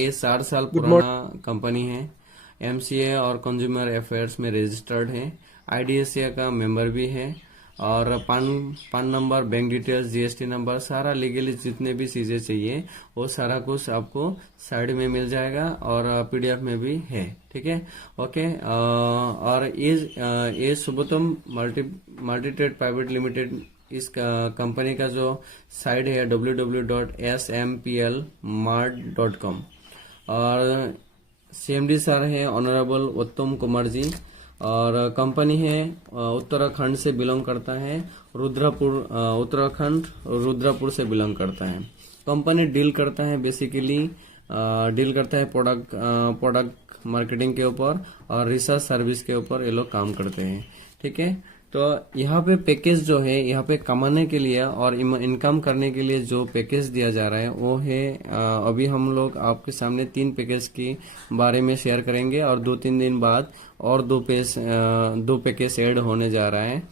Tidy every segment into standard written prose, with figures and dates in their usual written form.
ये 60 साल good morning. पुराना कंपनी है। एमसीए और कंज्यूमर अफेयर्स में रजिस्टर्ड है। आईडीएसए का मेंबर भी है। और पान number, bank details, GST number, सारा लीगली जितने भी चीजें चाहिए वो सारा कुछ आपको साइड में मिल जाएगा और पीडीएफ में भी है। ठीक है, ओके। और ये शुभोत्तम मल्टी ट्रेड प्राइवेट लिमिटेड, इस कंपनी का जो साइट है www.smplmart.com। और सीएमडी सर है ऑनरेबल उत्तम कुमार जी। और कंपनी है उत्तराखंड से बिलोंग करता है, रुद्रपुर, उत्तराखंड रुद्रपुर से बिलोंग करता है। कंपनी डील करता है बेसिकली, डील करता है प्रोडक्ट मार्केटिंग के ऊपर और रिसर्च सर्विस के ऊपर ये लोग काम करते हैं। ठीक है, तो यहाँ पे पैकेज जो है, यहाँ पे कमाने के लिए और इनकम करने के लिए जो पैकेज दिया जा रहा है वो है, अभी हम लोग आपके सामने 3 पैकेज के बारे में शेयर करेंगे और 2-3 दिन बाद और 2 पैकेज ऐड होने जा रहा है।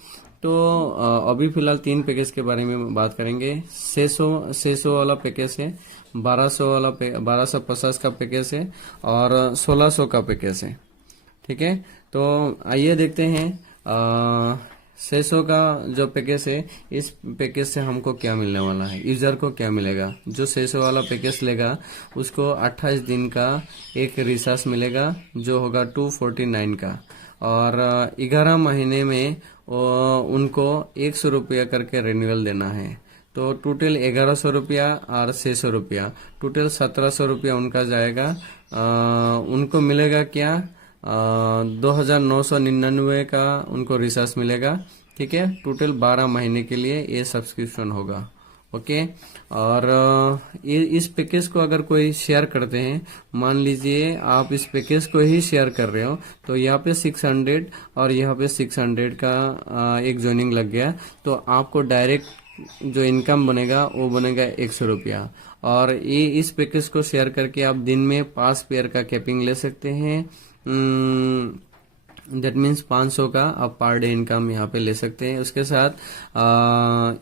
तो अभी फिलहाल 3 पैकेज के बारे में बात करेंगे। 600 वाला पैकेज है, 1250 का पैकेज है और 1600 का पैकेज है। ठीक है, तो आइए देखते हैं 600 का जो पैकेज है, इस पैकेज से हमको क्या मिलने वाला है, यूजर को क्या मिलेगा। जो 600 वाला पैकेज लेगा उसको 28 दिन का एक रिचार्ज मिलेगा जो होगा 249 का। और 11 महीने में उनको 100 रुपया करके रिन्यूअल देना है। तो टोटल 1100 रुपया और 600 रुपया, टोटल 1700 रुपया उनका जाएगा। उनको मिलेगा क्या, 2999 का उनको रिचार्ज मिलेगा। ठीक है, टोटल 12 महीने के लिए ये सब्सक्रिप्शन होगा। ओके, और ये इस पैकेज को अगर कोई शेयर करते हैं, मान लीजिए आप इस पैकेज को ही शेयर कर रहे हो, तो यहाँ पे 600 और यहाँ पे 600 का एक ज्वाइनिंग लग गया, तो आपको डायरेक्ट जो इनकम बनेगा वो बनेगा 100 रुपया। और ये इस पैकेज को शेयर करके आप दिन में 5 पेयर का कैपिंग ले सकते हैं। दैट मीन्स 500 का आप पर डे इनकम यहाँ पे ले सकते हैं। उसके साथ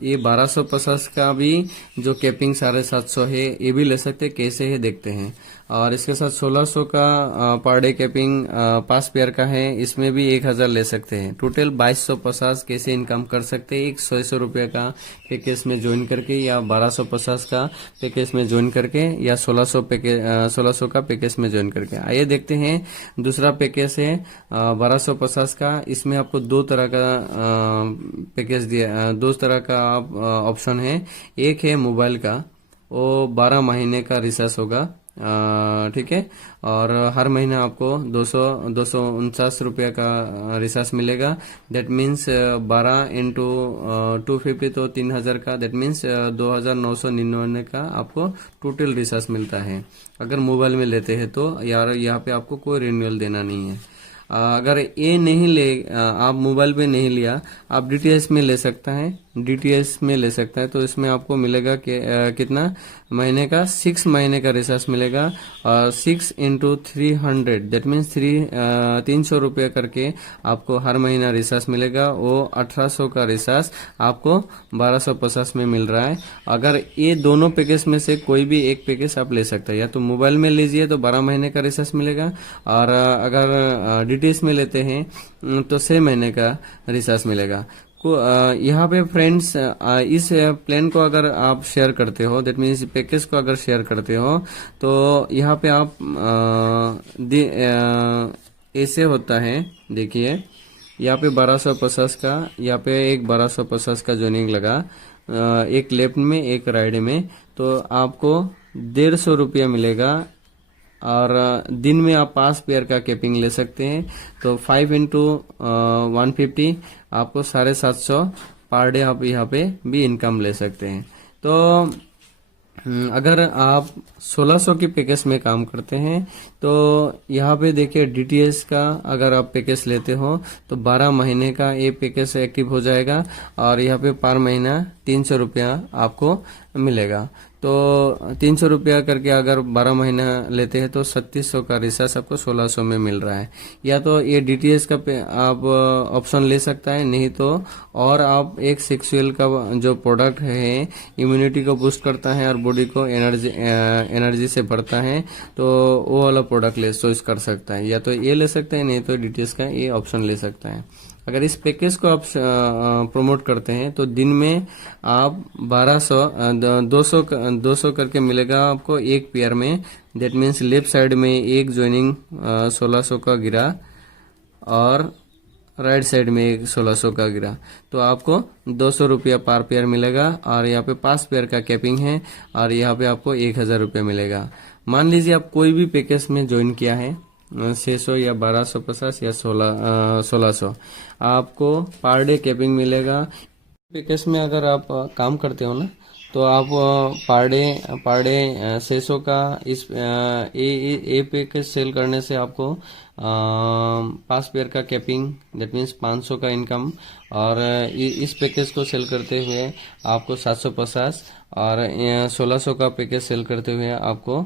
ये 1250 का भी जो कैपिंग 750 है ये भी ले सकते हैं। कैसे है देखते हैं। और इसके साथ 1600 का पर डे कैपिंग 5 पेयर का है, इसमें भी 1000 ले सकते हैं। टोटल 2250 कैसे इनकम कर सकते हैं, एक 100 रुपये का पैकेज में ज्वाइन करके, या 1250 का पैकेज में ज्वाइन करके, या 1600 का पैकेज में ज्वाइन करके। आइए देखते हैं। दूसरा पैकेज है 1250 का। इसमें आपको 2 तरह का पैकेज दिया, 2 तरह का ऑप्शन है। एक है मोबाइल का, वो 12 महीने का रिचार्ज होगा। ठीक है, और हर महीने आपको 249 रुपया का रिचार्ज मिलेगा। दैट मीन्स 12 इंटू 250 तो 3000 का, दैट मीन्स 2999 का आपको टोटल रिचार्ज मिलता है अगर मोबाइल में लेते हैं तो। यार यहाँ पे आपको कोई रिन्यूअल देना नहीं है। अगर ये नहीं ले, आप मोबाइल पे नहीं लिया, आप डीटीएच में ले सकता है, डीटीएच में ले सकता है। तो इसमें आपको मिलेगा कितना महीने का, 6 महीने का रिचार्ज मिलेगा। और 6 इंटू 300 दैट मीन्स 300 रुपये करके आपको हर महीना रिचार्ज मिलेगा। वो 1800 का रिचार्ज आपको 1250 में मिल रहा है। अगर ये दोनों पैकेज में से कोई भी एक पैकेज आप ले सकते हैं, या तो मोबाइल में लीजिए तो 12 महीने का रिचार्ज मिलेगा, और अगर डीटीएच में लेते हैं तो 6 महीने का रिचार्ज मिलेगा। यहाँ पे फ्रेंड्स, इस प्लान को अगर आप शेयर करते हो, दैट मीन्स पैकेज को अगर शेयर करते हो, तो यहाँ पे आप ऐसे होता है। देखिए यहाँ पे 1250 का, यहाँ पे एक 1250 का ज्वाइनिंग लगा, एक लेफ्ट में एक राइट में, तो आपको 150 रुपया मिलेगा। और दिन में आप 5 पेयर का कैपिंग ले सकते हैं। तो 5 इंटू 150 आपको 750 पर डे आप यहाँ पे भी इनकम ले सकते हैं। तो अगर आप 1600 की पैकेज में काम करते हैं तो यहाँ पे देखिए डीटीएच का अगर आप पैकेज लेते हो तो 12 महीने का ये पैकेज एक्टिव हो जाएगा। और यहाँ पे पर महीना 300 रुपया आपको मिलेगा। तो 300 रुपया करके अगर 12 महीना लेते हैं तो 3600 का रिचार्ज आपको 1600 में मिल रहा है। या तो ये डीटीएच का आप ऑप्शन ले सकता है, नहीं तो और आप एक सेक्सुअल का जो प्रोडक्ट है, इम्यूनिटी को बूस्ट करता है और बॉडी को एनर्जी से भरता है, तो वो वाला प्रोडक्ट ले चॉइस कर सकता है। या तो ये ले सकता है, नहीं तो डीटीएच का ये ऑप्शन ले सकता है। अगर इस पैकेज को आप प्रमोट करते हैं तो दिन में आप 200 करके मिलेगा आपको एक पेयर में। दैट मीन्स लेफ्ट साइड में एक ज्वाइनिंग 1600 का गिरा और राइट साइड में एक 1600 का गिरा, तो आपको 200 रुपया पर पेयर मिलेगा। और यहाँ पे 5 पेयर का कैपिंग है और यहाँ पे आपको 1000 रुपया मिलेगा। मान लीजिए आप कोई भी पैकेज में ज्वाइन किया है, 600 या 1250 या 1600, आपको पर डे कैपिंग मिलेगा। पैकेज में अगर आप काम करते हो ना, तो आप पर डे 600 का इस ए पैकेज सेल करने से आपको 5 पेयर का कैपिंग, दैट मीन्स 500 का इनकम। और इस पैकेज को सेल करते हुए आपको 750, और 1600 का पैकेज सेल करते हुए आपको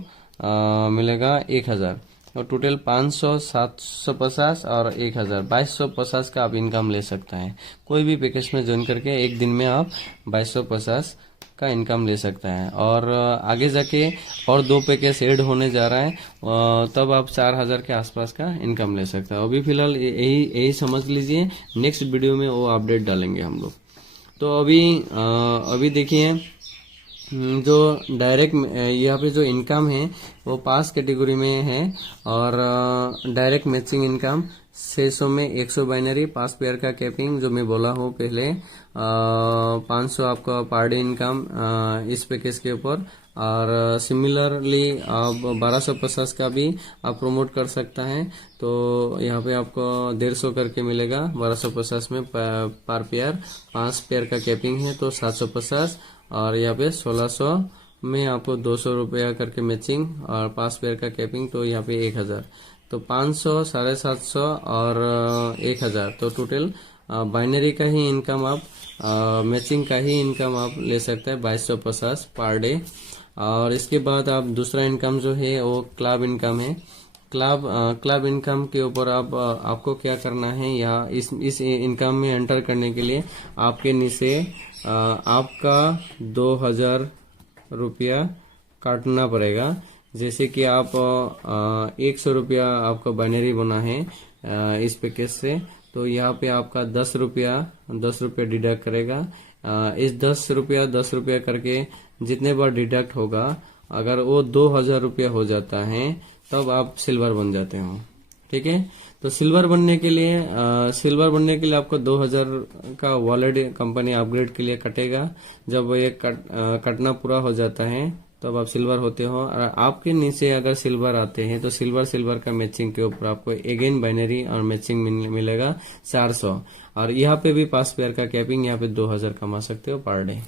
मिलेगा 1000। और टोटल 500, 750 और 1000, 2250 का आप इनकम ले सकता है। कोई भी पैकेज में ज्वाइन करके एक दिन में आप 2250 का इनकम ले सकता है। और आगे जाके और 2 पैकेज ऐड होने जा रहा है, तब आप 4000 के आसपास का इनकम ले सकता है। अभी फिलहाल यही समझ लीजिए, नेक्स्ट वीडियो में वो अपडेट डालेंगे हम लोग। तो अभी देखिए, जो डायरेक्ट यहाँ पे जो इनकम है वो 5 कैटेगरी में है। और डायरेक्ट मैचिंग इनकम 600 में 100 बाइनरी, 5 पेयर का कैपिंग जो मैं बोला हूँ पहले, 500 आपका पर डे इनकम इस पैकेज के ऊपर। और सिमिलरली आप 1250 का भी आप प्रमोट कर सकता है, तो यहाँ पे आपको 150 करके मिलेगा 1250 में पर पेयर। 5 पेयर का कैपिंग है तो 750, और यहाँ पे 1600 में आपको 200 रुपया करके मैचिंग और 5 पेयर का कैपिंग, तो यहाँ पे 1000। तो 500, 750 और 1000, तो टोटल बाइनरी का ही इनकम आप, मैचिंग का ही इनकम आप ले सकते हैं 2250 पर डे। और इसके बाद आप दूसरा इनकम जो है वो क्लब इनकम है। क्लब इनकम के ऊपर आपको क्या करना है, यहाँ इस इनकम में एंटर करने के लिए आपके नीचे आपका 2000 रुपया काटना पड़ेगा। जैसे कि आप 100 रुपया आपका बाइनरी बना है इस पैकेज से, तो यहाँ पे आपका 10 रुपया डिडक्ट करेगा। इस 10 रुपया करके जितने बार डिडक्ट होगा, अगर वो 2000 रुपया हो जाता है तब आप सिल्वर बन जाते हो। ठीक है, तो सिल्वर बनने के लिए आपको 2000 का वॉलेट कंपनी अपग्रेड के लिए कटेगा। जब ये कटना पूरा हो जाता है तब आप सिल्वर होते हो। और आपके नीचे अगर सिल्वर आते हैं तो सिल्वर का मैचिंग के ऊपर आपको अगेन बाइनरी और मैचिंग मिलेगा 400। और यहाँ पे भी 5 पेयर का कैपिंग, यहाँ पे 2000 कमा सकते हो पर डे।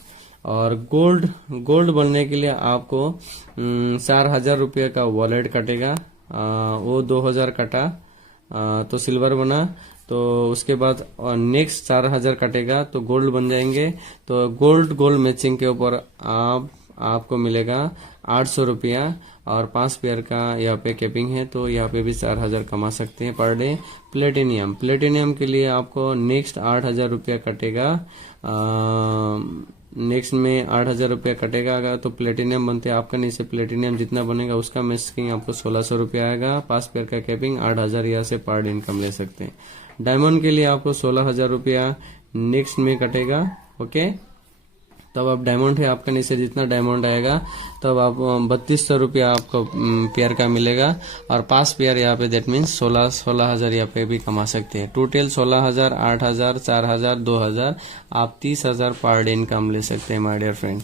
और गोल्ड बनने के लिए आपको 4000 रुपये का वॉलेट कटेगा, वो 2000 कटा तो सिल्वर बना। तो उसके बाद नेक्स्ट 4000 कटेगा तो गोल्ड बन जाएंगे। तो गोल्ड मैचिंग के ऊपर आपको मिलेगा 800 रुपया और 5 पेयर का यहाँ पे कैपिंग है, तो यहाँ पे भी 4000 कमा सकते हैं पर डे। प्लेटिनियम के लिए आपको नेक्स्ट 8000 रुपया कटेगा, नेक्स्ट में 8000 रुपया कटेगा। अगर तो प्लेटिनियम बनते हैं आपका नीचे प्लेटिनियम जितना बनेगा उसका मैचिंग आपको 1600 रुपया आएगा। 5 पेयर का कैपिंग 8000 यहाँ से पर डे इनकम ले सकते हैं। डायमंड के लिए आपको 16000 रुपया नेक्स्ट में कटेगा। ओके, तब आप डायमंड है आपका नीचे जितना डायमंड आएगा तब आप 3200 रुपया आपको पेयर का मिलेगा। और 5 पेयर यहाँ पे दैट मीन्स 16,000 यहाँ पे भी कमा सकते हैं। टोटल 16,000, 8,000, 4,000, 2,000, आप 30,000 पर डे इनकम ले सकते हैं माय डियर फ्रेंड।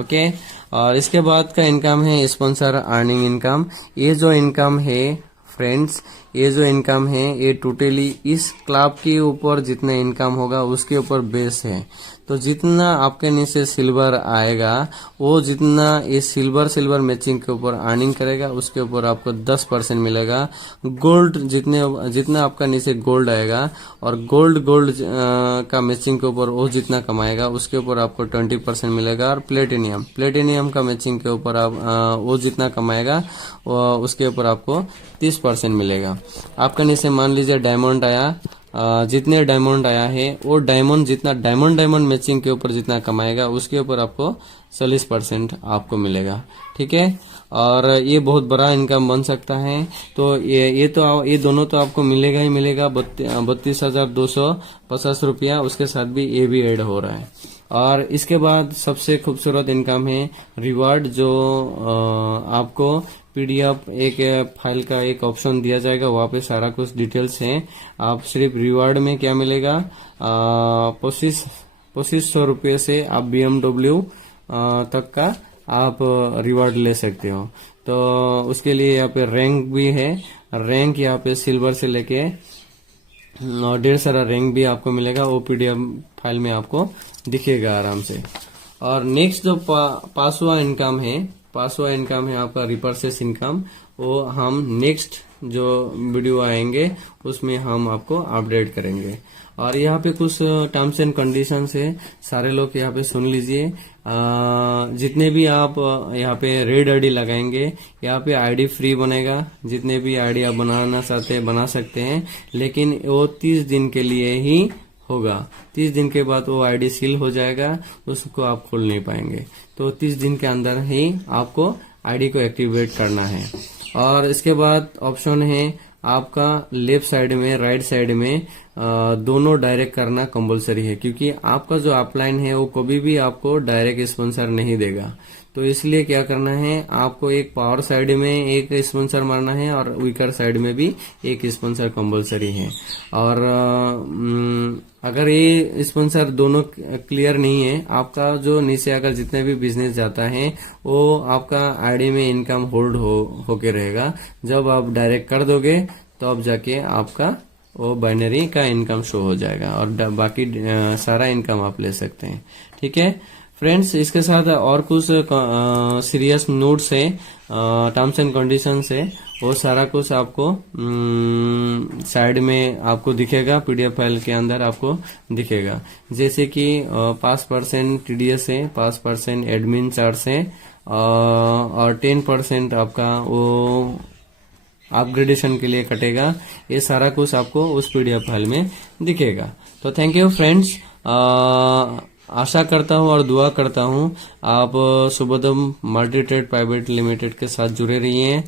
ओके, और इसके बाद का इनकम है स्पॉन्सर अर्निंग इनकम। ये जो इनकम है फ्रेंड्स, ये जो इनकम है ये टोटली इस क्लब के ऊपर जितना इनकम होगा उसके ऊपर बेस है। तो जितना आपके नीचे सिल्वर आएगा वो जितना ये सिल्वर मैचिंग के ऊपर अर्निंग करेगा उसके ऊपर आपको 10% मिलेगा। गोल्ड जितना आपका नीचे गोल्ड आएगा और गोल्ड का मैचिंग के ऊपर वो जितना कमाएगा उसके ऊपर आपको 20% मिलेगा। और प्लेटिनियम का मैचिंग के ऊपर आप वो जितना कमाएगा उसके ऊपर आपको 30% मिलेगा। आपका नीचे मान लीजिए डायमंड आया, जितने डायमंड आया है वो डायमंड जितना डायमंड मैचिंग के ऊपर जितना कमाएगा उसके ऊपर आपको 40% आपको मिलेगा। ठीक है, और ये बहुत बड़ा इनकम बन सकता है। तो ये दोनों तो आपको मिलेगा ही मिलेगा 32,250 रुपया, उसके साथ भी ये भी ऐड हो रहा है। और इसके बाद सबसे खूबसूरत इनकम है रिवार्ड, जो आपको पीडीएफ एक फाइल का एक ऑप्शन दिया जाएगा, वहाँ पे सारा कुछ डिटेल्स है। आप सिर्फ रिवार्ड में क्या मिलेगा, 2500 रुपये से आप BMW तक का आप रिवार्ड ले सकते हो। तो उसके लिए यहाँ पे रैंक भी है, रैंक यहाँ पे सिल्वर से लेके और ढेर सारा रैंक भी आपको मिलेगा, वो पीडीएफ फाइल में आपको दिखेगा आराम से। और नेक्स्ट जो पासवा इनकम है आपका रिपर्सेस इनकम, वो हम नेक्स्ट जो वीडियो आएंगे उसमें हम आपको अपडेट करेंगे। और यहाँ पे कुछ टर्म्स एंड कंडीशंस है, सारे लोग यहाँ पे सुन लीजिए। जितने भी आप यहाँ पे रेड आईडी लगाएंगे, यहाँ पे आईडी फ्री बनेगा, जितने भी आईडी आप बनाना चाहते हैं बना सकते हैं, लेकिन वो 30 दिन के लिए ही होगा। 30 दिन के बाद वो आईडी सील हो जाएगा, उसको आप खोल नहीं पाएंगे। तो 30 दिन के अंदर ही आपको आईडी को एक्टिवेट करना है। और इसके बाद ऑप्शन है आपका लेफ्ट साइड में राइट साइड में दोनों डायरेक्ट करना कंपलसरी है, क्योंकि आपका जो अपलाइन है वो कभी भी आपको डायरेक्ट स्पॉन्सर नहीं देगा। तो इसलिए क्या करना है, आपको एक पावर साइड में एक स्पॉन्सर मारना है और वीकर साइड में भी एक स्पॉन्सर कंपलसरी है। और अगर ये स्पॉन्सर दोनों क्लियर नहीं है, आपका जो नीचे अगर जितने भी बिजनेस जाता है वो आपका आईडी में इनकम होल्ड होके रहेगा। जब आप डायरेक्ट कर दोगे तो अब जाके आपका वो बाइनरी का इनकम शो हो जाएगा और बाकी सारा इनकम आप ले सकते हैं। ठीक है फ्रेंड्स, इसके साथ और कुछ सीरियस नोट्स है, टर्म्स एंड कंडीशंस है, वो सारा कुछ आपको साइड में आपको दिखेगा, पीडीएफ फाइल के अंदर आपको दिखेगा। जैसे कि 5% TDS है, 5% एडमिन चार्ज है और 10% आपका वो अपग्रेडेशन के लिए कटेगा। ये सारा कुछ आपको उस पीडीएफ फाइल में दिखेगा। तो थैंक यू फ्रेंड्स, आशा करता हूँ और दुआ करता हूँ आप शुभोदम मल्टी ट्रेड प्राइवेट लिमिटेड के साथ जुड़े रहिए